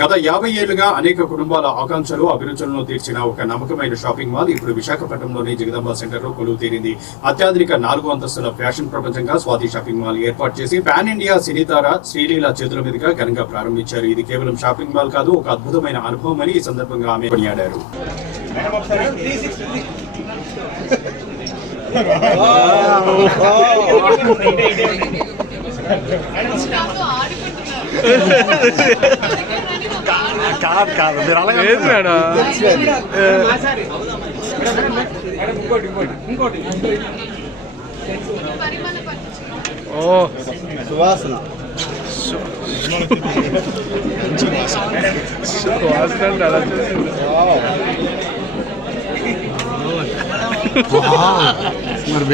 గత 50 ఏళ్లుగా అనేక కుటుంబాల ఆకాంక్షలు అభిరుచులను తీర్చిన ఒక నమ్మకమైన షాపింగ్ మాల్ ఇప్పుడు విశాఖపట్నంలోని జగదంబ సెంటర్ లో కొలువు తీరింది. అత్యాధునిక 4 అంతస్తుల ఫ్యాషన్ ప్రపంచంగా స్వాతి షాపింగ్ మాల్ ఏర్పాటు చేసి పాన్ ఇండియా సినీతార శ్రీలీల చేతుల మీదుగా ఘనంగా ప్రారంభించారు. ఇది కేవలం షాపింగ్ మాల్ కాదు, ఒక అద్భుతమైన అనుభవం అని ఈ సందర్భంగా ఆమె కొనియాడారు. కాదు మీరు అలాగే సువాసన మరి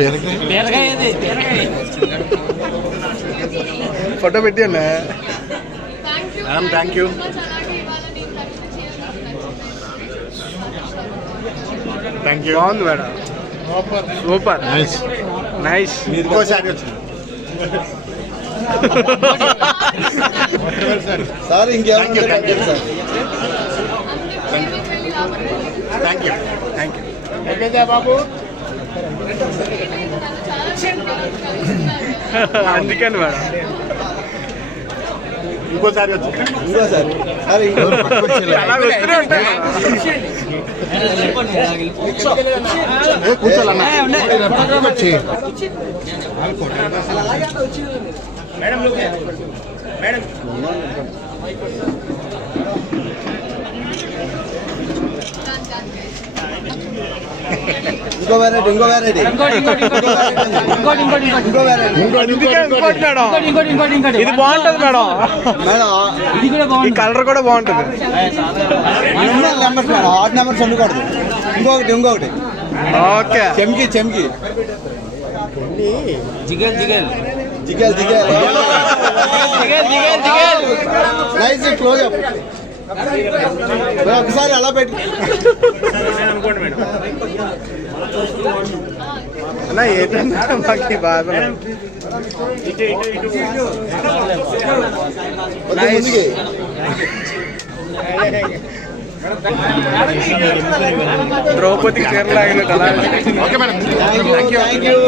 ఫోటో పెట్టి అన్నా madam. Thank you. Thank you. బాగుంది మేడం, సూపర్, నైస్ నైస్. ఇంకోసారి వచ్చింది సార్. ఇంకేం thank you sir. Thank you thank you. Okay బాబు, అందుకని మేడం ఇంకోసారి ఇంకోసారి కూర్చోాలన్నా ఇంకో వెరైటీ ఇది బాగుంటది మేడం. ఈ కలర్ కూడా బాగుంటది. హాట్ నెంబర్స్ ఉండకూడదు. ఇంకొకటి ఓకే. చెమ్కి జిగల్ నైస్ క్లోజ్ అప్. ఒకసారి అలా పెట్టి అన్నా ఏంటన్నా మాకు బాధ. ద్రౌపదికి చీరలాగిన. Okay madam, thank you.